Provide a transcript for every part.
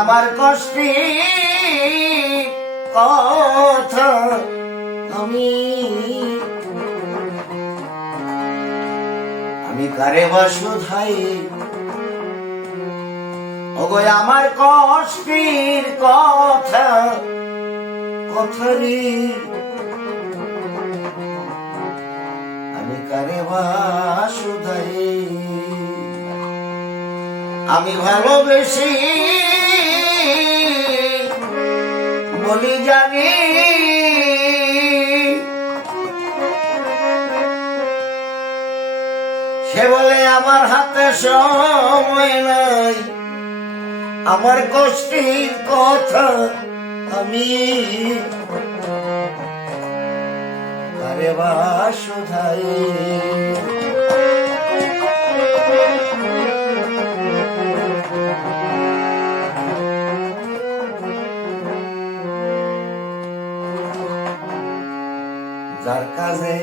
আমার কষ্টে কথা আমি। আমি কারে বাসুধাই? ওগো, আমার কষ্টের কথা কথারি আমি কারে বাসুধাই? আমি ভালোবেসি বলি জানি। সে বলে, আমার হাতে সময় নাই। আমার কষ্টের কথা আমি আরে বাসুধাই যার কাজে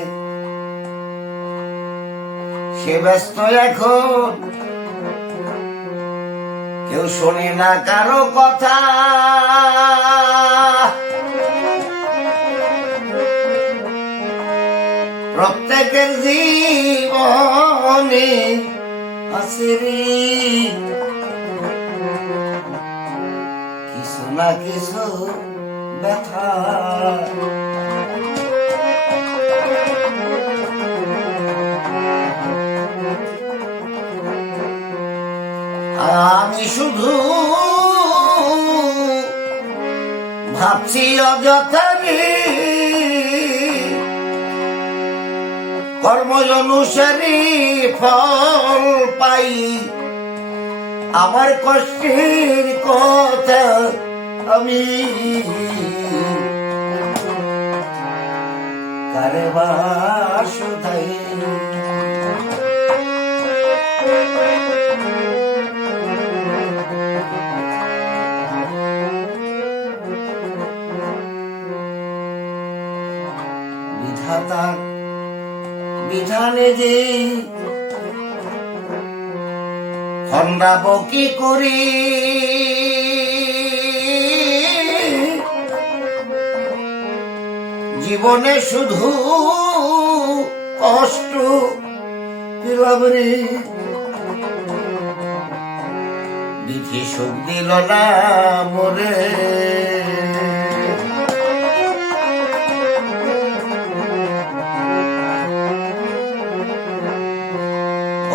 সে ব্যস্ত এখন। কেউ শোনে না কারও কথা। প্রত্যেকের জীবনে আছে রে কিছু না কিছু ব্যথা। আমি শুধু ভাবছি অযথারে কর্ম অনুসারী ফল পাই। আমার কষ্টের কথা আমি কারে বাসুধাই বিধানে যে কি করি? জীবনে শুধু কষ্ট দিলাম রে। বিধি সুখ দিল না মোরে।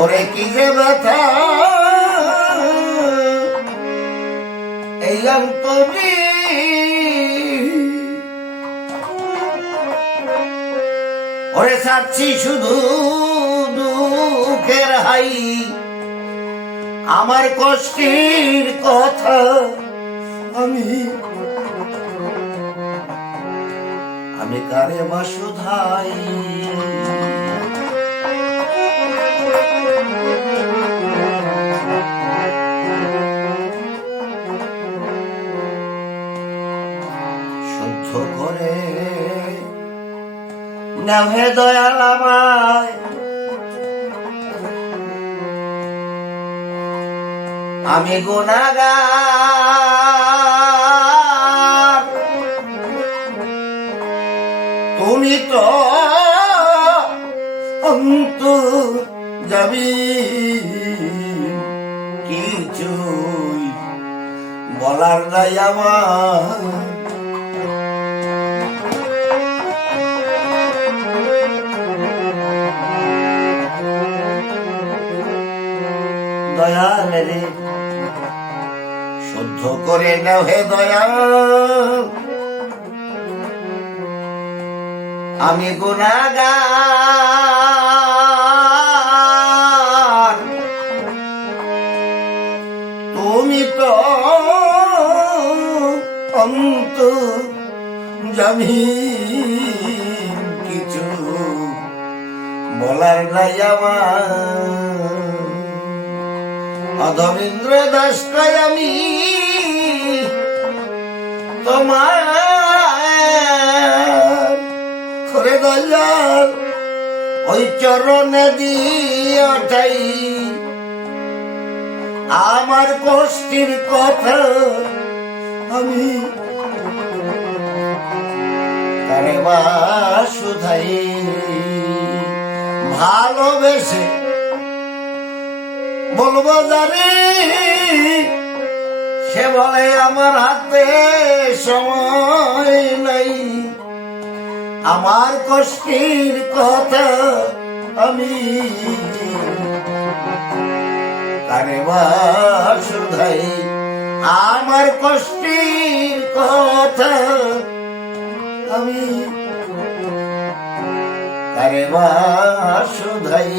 ওরে কি যে ব্যথা? এই অন্তরে ওরে চাচ্ছি শুধু দুঃখের হাই। আমার কষ্টের কথা আমি আমি কারে বাসুধাই শুদ্ধ করে। নামে দয়াল আমায়। আমি গুণাগার। তুমি তো অন্ত যাবি কিছুই বলার নাই আমার। রে। শুদ্ধ করে নাও হে দয়াল। আমি গুণাগার। তুমি তো অন্ত জামি কিছু বলার নাই আমার। অধমেন্দ্র দাসটাই আমি। তোমার ওই চরণে দিয়াটাই আমার কষ্টের কথা আমি শুধাই। ভালোবেসে বলব জানি সে বলে আমার হাতে সময় নাই। আমার কষ্টের কথা আমি কারে শুধাই। আমার কষ্টের কথা আমি কারে শুধাই।